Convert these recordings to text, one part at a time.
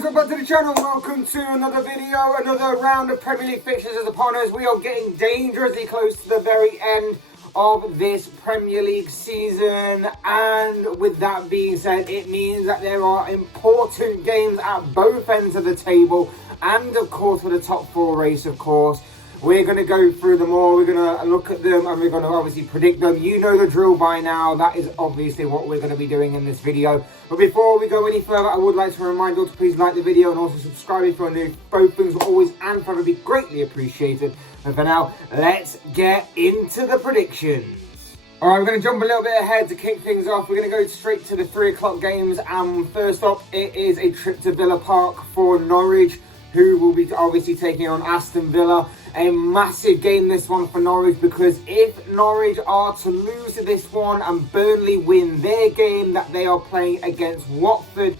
guys, welcome to the channel. Welcome to another video, another round of Premier League fixtures as upon us. We are getting dangerously close to the very end of this Premier League season, and with that being said, it means that there are important games at both ends of the table, and of course for the top four race, of course. We're going to go through them all, we're going to look at them, and we're going to obviously predict them. You know the drill by now. That is obviously what we're going to be doing in this video. But before we go any further, I would like to remind you all to please like the video and also subscribe if you're new. Both things will always and forever be greatly appreciated. And for now, let's get into the predictions. Alright, we're going to jump a little bit ahead to kick things off. We're going to go straight to the 3 o'clock games. And first up, it is a trip to Villa Park for Norwich, who will be obviously taking on Aston Villa. A massive game, this one, for Norwich, because if Norwich are to lose this one and Burnley win their game that they are playing against Watford,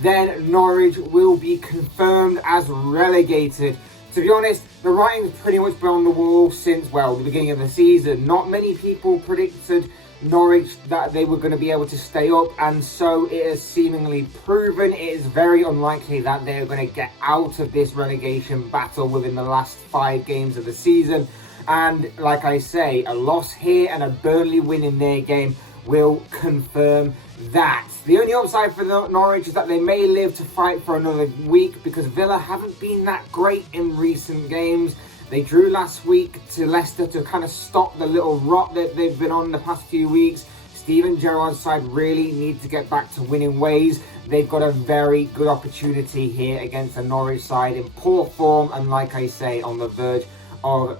then Norwich will be confirmed as relegated. To be honest, the writing's pretty much been on the wall since, well, the beginning of the season. Not many people predicted Norwich that they were going to be able to stay up, and so it has seemingly proven. It is very unlikely that they're going to get out of this relegation battle within the last 5 games of the season. And like I say, a loss here and a Burnley win in their game will confirm that. The only upside for Norwich is that they may live to fight for another week, because Villa haven't been that great in recent games. They drew last week to Leicester to kind of stop the little rot that they've been on the past few weeks. Steven Gerrard's side really need to get back to winning ways. They've got a very good opportunity here against the Norwich side in poor form, and like I say, on the verge of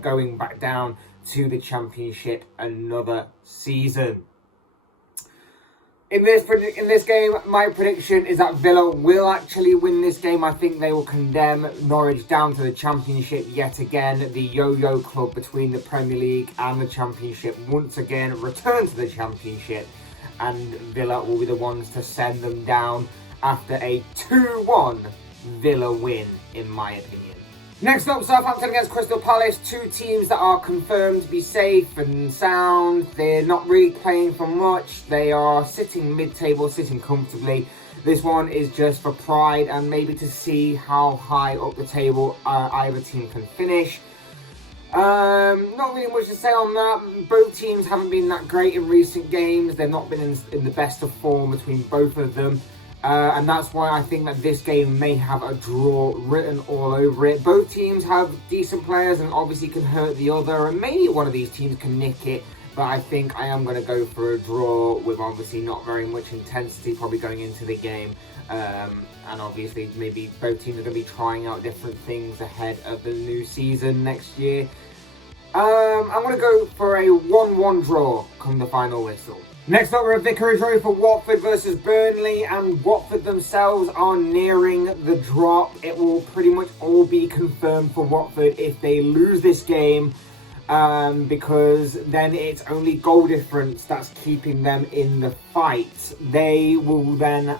going back down to the Championship another season. In this game, my prediction is that Villa will actually win this game. I think they will condemn Norwich down to the Championship yet again. The yo-yo club between the Premier League and the Championship once again return to the Championship, and Villa will be the ones to send them down after a 2-1 Villa win, in my opinion. Next up, Southampton against Crystal Palace. 2 teams that are confirmed to be safe and sound. They're not really playing for much. They are sitting mid-table, sitting comfortably. This one is just for pride and maybe to see how high up the table either team can finish. Not really much to say on that. Both teams haven't been that great in recent games. They've not been in the best of form between both of them. And that's why I think that this game may have a draw written all over it. Both teams have decent players and obviously can hurt the other, and maybe one of these teams can nick it, but I think I am going to go for a draw with obviously not very much intensity probably going into the game. And obviously maybe both teams are going to be trying out different things ahead of the new season next year. I'm going to go for a 1-1 draw come the final whistle. Next up, we're at Vicarage Road for Watford versus Burnley, and Watford themselves are nearing the drop. It will pretty much all be confirmed for Watford if they lose this game, because then it's only goal difference that's keeping them in the fight. They will then,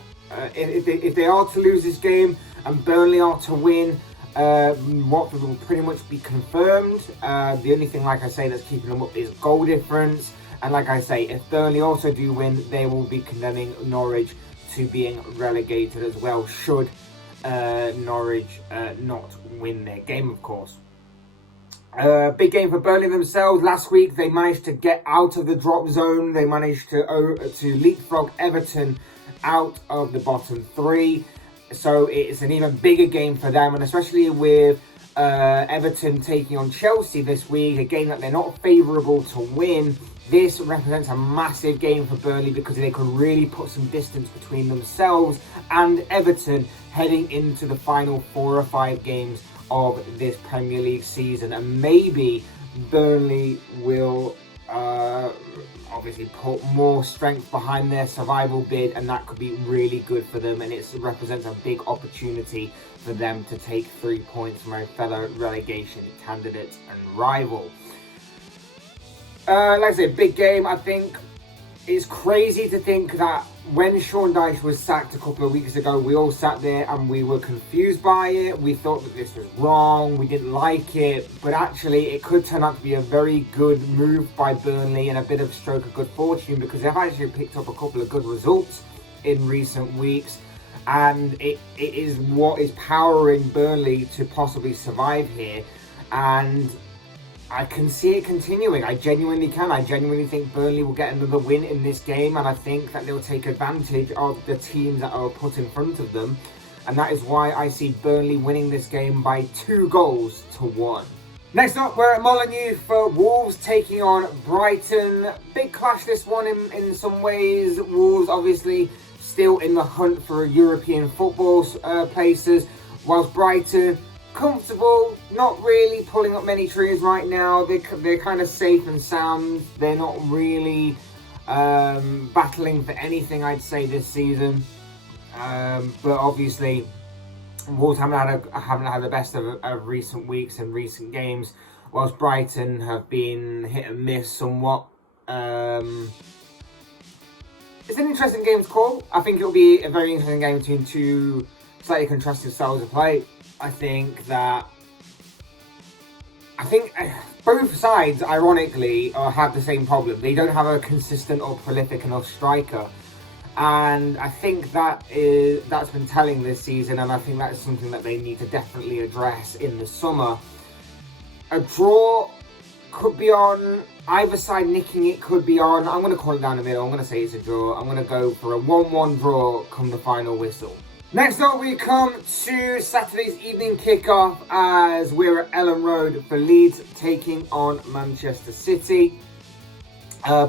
if they are to lose this game and Burnley are to win, Watford will pretty much be confirmed. The only thing, like I say, that's keeping them up is goal difference. And like I say, if Burnley also do win, they will be condemning Norwich to being relegated as well, should Norwich not win their game, of course. Big game for Burnley themselves. Last week, they managed to get out of the drop zone. They managed to leapfrog Everton out of the bottom 3. So it's an even bigger game for them, and especially with Everton taking on Chelsea this week, a game that they're not favourable to win. This represents a massive game for Burnley, because they could really put some distance between themselves and Everton heading into the final 4 or 5 games of this Premier League season. And maybe Burnley will obviously put more strength behind their survival bid, and that could be really good for them, and it represents a big opportunity for them to take 3 points from a fellow relegation candidate and rival. Like I said, big game. I think it's crazy to think that when Sean Dyche was sacked a couple of weeks ago, we all sat there and we were confused by it. We thought that this was wrong. We didn't like it. But actually, it could turn out to be a very good move by Burnley and a bit of a stroke of good fortune, because they've actually picked up a couple of good results in recent weeks. and it is what is powering Burnley to possibly survive here, and I can see it continuing. I genuinely can. I genuinely think Burnley will get another win in this game, and I think that they'll take advantage of the teams that are put in front of them, and that is why I see Burnley winning this game by 2-1. Next up, we're at Molineux for Wolves taking on Brighton. Big clash this one in some ways. Wolves obviously still in the hunt for European football places, whilst Brighton comfortable, not really pulling up many trees right now. They're kind of safe and sound. They're not really battling for anything, I'd say, this season. But obviously, Wolves haven't had the best of recent weeks and recent games, whilst Brighton have been hit and miss somewhat. It's an interesting game to call. I think it'll be a very interesting game between two slightly contrasting styles of play. I think both sides, ironically, have the same problem. They don't have a consistent or prolific enough striker. And I think that's been telling this season, and I think that is something that they need to definitely address in the summer. A draw could be on, either side nicking it could be on. I'm going to call it down the middle. I'm going to say it's a draw. I'm going to go for a 1-1 draw come the final whistle. Next up, we come to Saturday's evening kickoff as we're at Ellen Road for Leeds taking on Manchester City.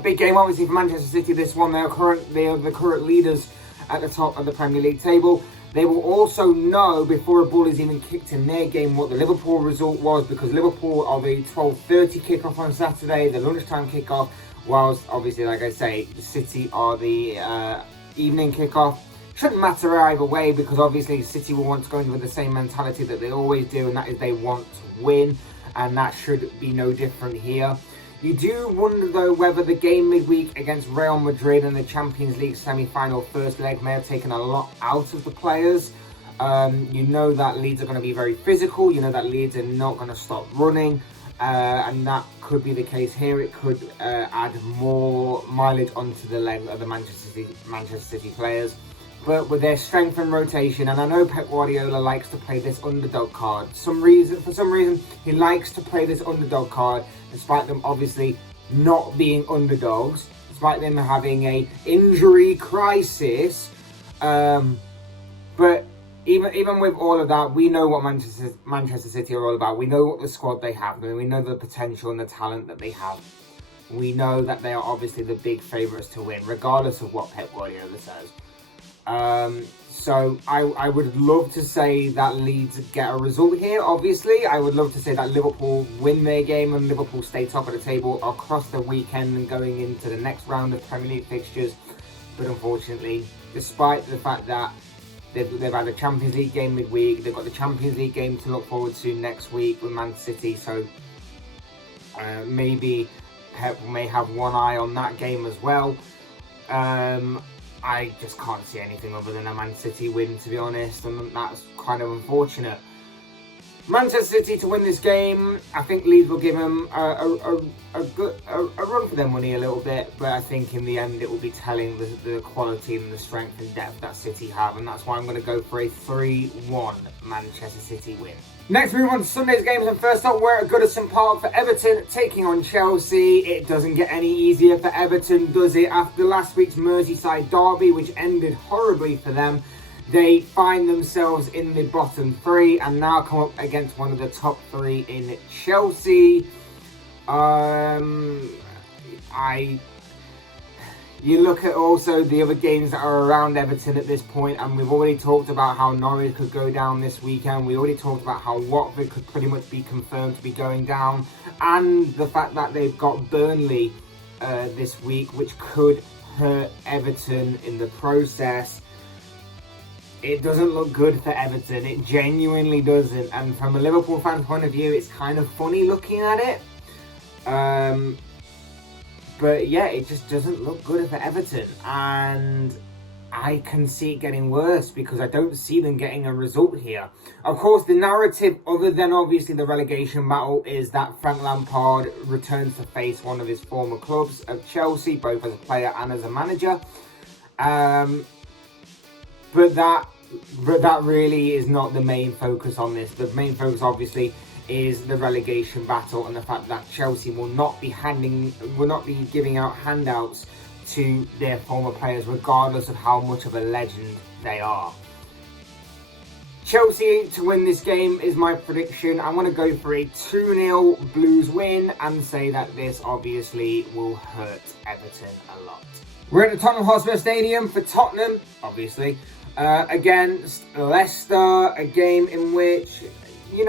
Big game, obviously, for Manchester City. This one, they are the current leaders at the top of the Premier League table. They will also know before a ball is even kicked in their game what the Liverpool result was, because Liverpool are the 12:30 kickoff on Saturday, the lunchtime kickoff, whilst obviously, like I say, City are the evening kickoff. Shouldn't matter either way, because obviously City will want to go in with the same mentality that they always do, and that is they want to win, and that should be no different here. You do wonder, though, whether the game midweek against Real Madrid in the Champions League semi-final first leg may have taken a lot out of the players. You know that Leeds are going to be very physical. You know that Leeds are not going to stop running. And that could be the case here. It could add more mileage onto the leg of the Manchester City players. But with their strength and rotation, and I know Pep Guardiola likes to play this underdog card. For some reason, he likes to play this underdog card, despite them obviously not being underdogs, despite them having a injury crisis. But even with all of that, we know what Manchester City are all about. We know what the squad they have. We know the potential and the talent that they have. We know that they are obviously the big favourites to win, regardless of what Pep Guardiola says. So I would love to say that Leeds get a result here, obviously. I would love to say that Liverpool win their game and Liverpool stay top of the table across the weekend and going into the next round of Premier League fixtures. But unfortunately, despite the fact that they've had a Champions League game midweek, they've got the Champions League game to look forward to next week with Man City, so maybe Pep may have one eye on that game as well. I just can't see anything other than a Man City win, to be honest, and that's kind of unfortunate. Manchester City to win this game, I think Leeds will give them a run for their money a little bit, but I think in the end it will be telling the quality and the strength and depth that City have, and that's why I'm going to go for a 3-1 Manchester City win. Next, we move on to Sunday's games, and first up, we're at Goodison Park for Everton taking on Chelsea. It doesn't get any easier for Everton, does it? After last week's Merseyside derby, which ended horribly for them, they find themselves in the bottom three and now come up against one of the top three in Chelsea. You look at also the other games that are around Everton at this point, and we've already talked about how Norwich could go down this weekend. We already talked about how Watford could pretty much be confirmed to be going down, and the fact that they've got Burnley this week, which could hurt Everton in the process. It doesn't look good for Everton. It genuinely doesn't. And from a Liverpool fan's point of view, it's kind of funny looking at it. But yeah, it just doesn't look good for Everton. And I can see it getting worse because I don't see them getting a result here. Of course, the narrative, other than obviously the relegation battle, is that Frank Lampard returns to face one of his former clubs of Chelsea, both as a player and as a manager. But that that really is not the main focus on this. The main focus, obviously, is the relegation battle and the fact that Chelsea will not be giving out handouts to their former players, regardless of how much of a legend they are. Chelsea to win this game is my prediction. I'm going to go for a 2-0 Blues win and say that this obviously will hurt Everton a lot. We're at the Tottenham Hotspur Stadium for Tottenham, obviously, against Leicester, a game in which, you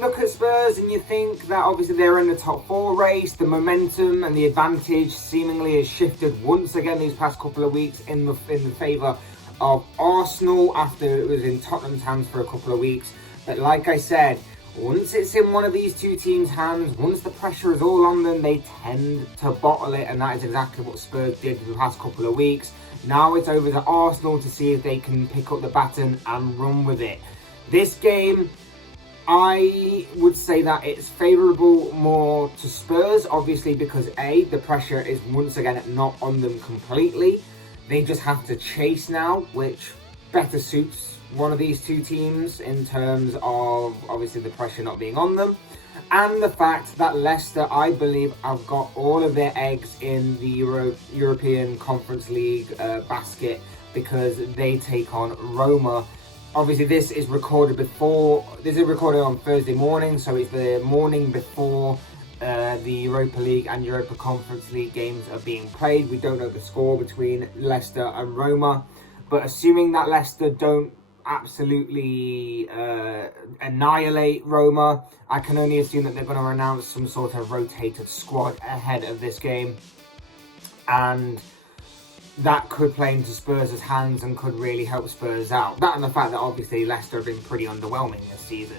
look at Spurs and you think that obviously they're in the top 4 race. The momentum and the advantage seemingly has shifted once again these past couple of weeks in the favour of Arsenal after it was in Tottenham's hands for a couple of weeks. But like I said, once it's in one of these two teams' hands, once the pressure is all on them, they tend to bottle it, and that is exactly what Spurs did for the past couple of weeks. Now it's over to Arsenal to see if they can pick up the baton and run with it. This game, I would say that it's favourable more to Spurs, obviously, because A, the pressure is once again not on them completely. They just have to chase now, which better suits one of these two teams in terms of obviously the pressure not being on them. And the fact that Leicester, I believe, have got all of their eggs in the European Conference League basket, because they take on Roma. Obviously, this is recorded on Thursday morning, so it's the morning before the Europa League and Europa Conference League games are being played. We don't know the score between Leicester and Roma, but assuming that Leicester don't absolutely annihilate Roma, I can only assume that they're going to announce some sort of rotated squad ahead of this game, and that could play into Spurs' hands and could really help Spurs out. That and the fact that obviously Leicester have been pretty underwhelming this season.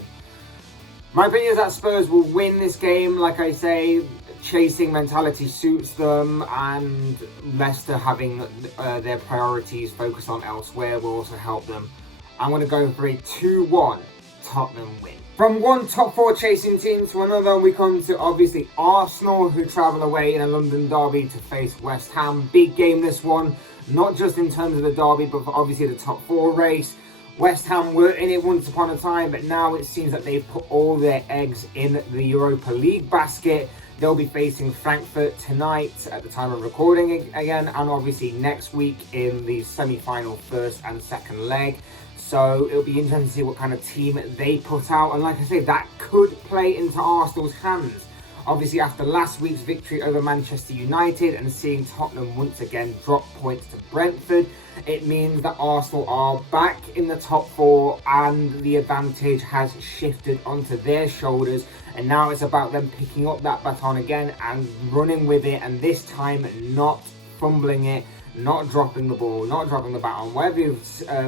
My opinion is that Spurs will win this game. Like I say, chasing mentality suits them, and Leicester having their priorities focused on elsewhere will also help them. I'm going to go for a 2-1 Tottenham win. From one top 4 chasing team to another, we come to obviously Arsenal, who travel away in a London derby to face West Ham. Big game this one, not just in terms of the derby, but for obviously the top 4 race. West Ham were in it once upon a time, but now it seems that they've put all their eggs in the Europa League basket. They'll be facing Frankfurt tonight at the time of recording again, and obviously next week in the semi-final first and second leg. So it'll be interesting to see what kind of team they put out. And like I say, that could play into Arsenal's hands. Obviously, after last week's victory over Manchester United and seeing Tottenham once again drop points to Brentford, it means that Arsenal are back in the top 4 and the advantage has shifted onto their shoulders. And now it's about them picking up that baton again and running with it, and this time not fumbling it, not dropping the ball, not dropping the baton, whatever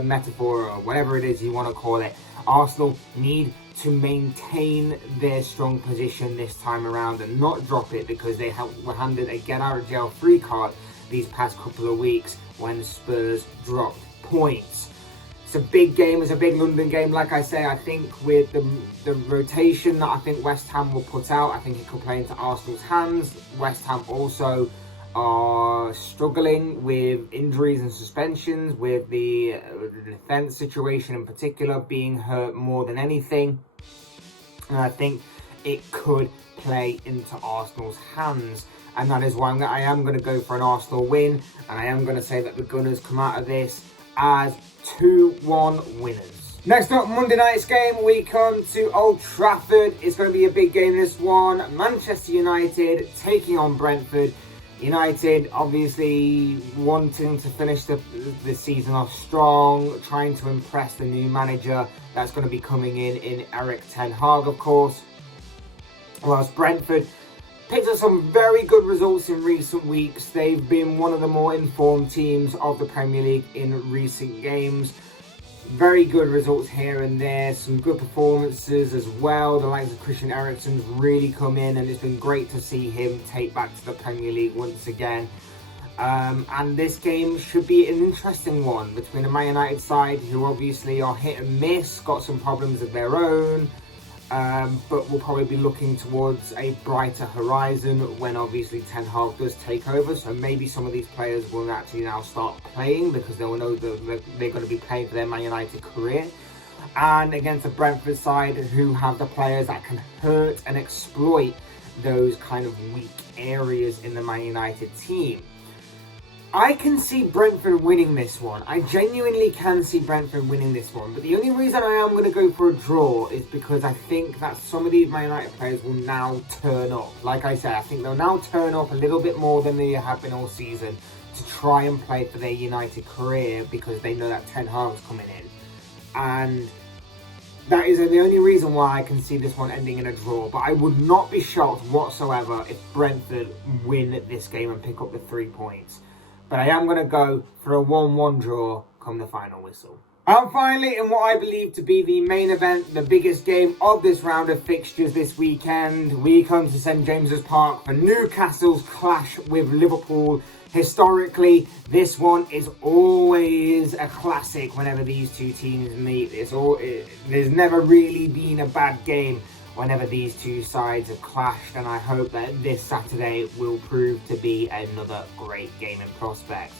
metaphor or whatever it is you want to call it. Arsenal need to maintain their strong position this time around and not drop it, because they were handed a get out of jail free card these past couple of weeks when Spurs dropped points. It's a big game, it's a big London game. Like I say, I think with the rotation that I think West Ham will put out, I think it could play into Arsenal's hands. West Ham also are struggling with injuries and suspensions, with the defence situation in particular being hurt more than anything. And I think it could play into Arsenal's hands. And that is why I am going to go for an Arsenal win. And I am going to say that the Gunners come out of this as 2-1 winners. Next up, Monday night's game, we come to Old Trafford. It's going to be a big game, this one. Manchester United taking on Brentford. United obviously wanting to finish the season off strong, trying to impress the new manager that's going to be coming in Erik ten Hag, of course. Whilst Brentford picked up some very good results in recent weeks. They've been one of the more informed teams of the Premier League in recent games. Very good results here and there, some good performances as well. The likes of Christian Eriksen's really come in, and it's been great to see him take back to the Premier League once again. And this game should be an interesting one between a Man United side who obviously are hit and miss, got some problems of their own, but we'll probably be looking towards a brighter horizon when obviously Ten Hag does take over. So maybe some of these players will actually now start playing because they will know that they're going to be playing for their Man United career. And against a Brentford side who have the players that can hurt and exploit those kind of weak areas in the Man United team. I can see Brentford winning this one. I genuinely can see Brentford winning this one. But the only reason I am going to go for a draw is because I think that some of these Man United players will now turn up. Like I said, I think they'll now turn up a little bit more than they have been all season to try and play for their United career because they know that Ten Hag's coming in. And that is the only reason why I can see this one ending in a draw. But I would not be shocked whatsoever if Brentford win this game and pick up the 3 points. But I am going to go for a 1-1 draw come the final whistle. And finally, in what I believe to be the main event, the biggest game of this round of fixtures this weekend, we come to St James's Park for Newcastle's clash with Liverpool. Historically, this one is always a classic whenever these two teams meet. There's never really been a bad game whenever these two sides have clashed, and I hope that this Saturday will prove to be another great game in prospect.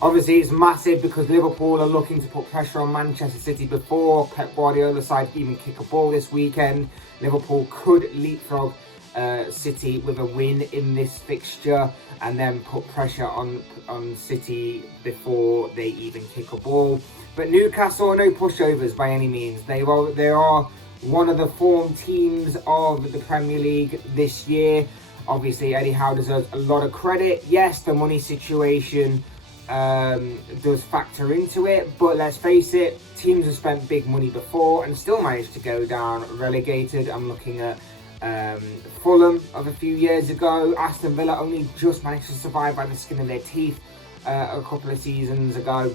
Obviously, it's massive because Liverpool are looking to put pressure on Manchester City before Pep Guardiola's side even kick a ball this weekend. Liverpool could leapfrog City with a win in this fixture and then put pressure on City before they even kick a ball. But Newcastle are no pushovers by any means. They are one of the form teams of the Premier League this year. Obviously, Eddie Howe deserves a lot of credit. Yes, the money situation does factor into it, but let's face it, teams have spent big money before and still managed to go down relegated. I'm looking at Fulham of a few years ago. Aston Villa only just managed to survive by the skin of their teeth a couple of seasons ago.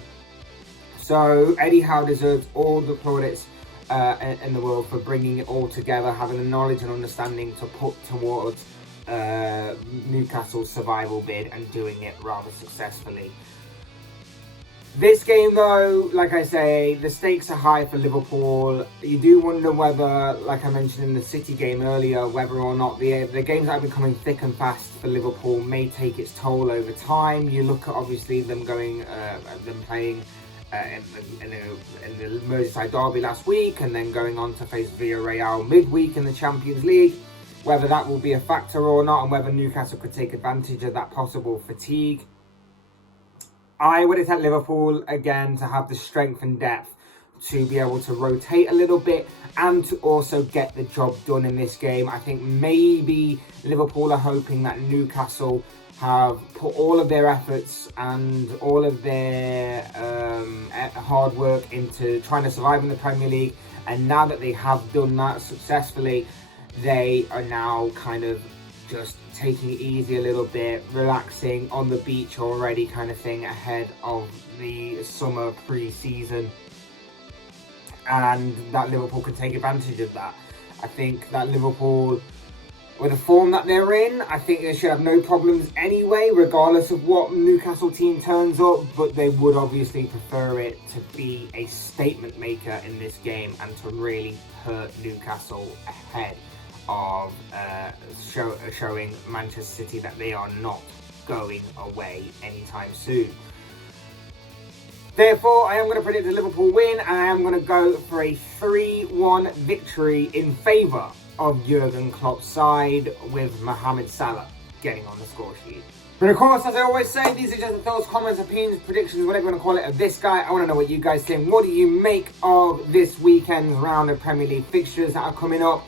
So Eddie Howe deserves all the plaudits in the world for bringing it all together, having the knowledge and understanding to put towards Newcastle's survival bid and doing it rather successfully. This game though, like I say, the stakes are high for Liverpool. You do wonder whether, like I mentioned in the City game earlier, whether or not the games that are becoming thick and fast for Liverpool may take its toll over time. You look at obviously them playing in the Merseyside derby last week and then going on to face Villarreal midweek in the Champions League. Whether that will be a factor or not and whether Newcastle could take advantage of that possible fatigue. I would expect Liverpool again to have the strength and depth to be able to rotate a little bit and to also get the job done in this game. I think maybe Liverpool are hoping that Newcastle have put all of their efforts and all of their hard work into trying to survive in the Premier League, and now that they have done that successfully, they are now kind of just taking it easy a little bit, relaxing on the beach already kind of thing ahead of the summer pre-season, and that Liverpool could take advantage of that. I think that Liverpool, with the form that they're in, I think they should have no problems anyway, regardless of what Newcastle team turns up, but they would obviously prefer it to be a statement maker in this game and to really hurt Newcastle ahead of showing Manchester City that they are not going away anytime soon. Therefore, I am going to predict a Liverpool win, and I am going to go for a 3-1 victory in favour of Jurgen Klopp's side, with Mohamed Salah getting on the score sheet. But of course, as I always say, these are just those comments, opinions, predictions, whatever you want to call it, of this guy. I want to know what you guys think. What do you make of this weekend's round of Premier League fixtures that are coming up?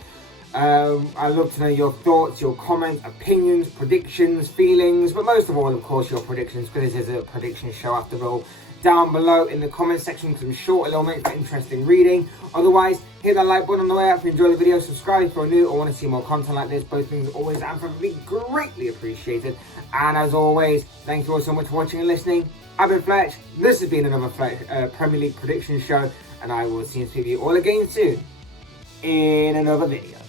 I'd love to know your thoughts, your comments, opinions, predictions, feelings, but most of all, of course, your predictions, because this is a prediction show after all. Down below in the comment section, some short little notes for interesting reading. Otherwise, hit that like button on the way out if you enjoy the video, subscribe if you're new or want to see more content like this. Both things always and for me greatly appreciated. And as always, thank you all so much for watching and listening. I've been Fletch. This has been another Premier League prediction show, and I will see you all again soon in another video.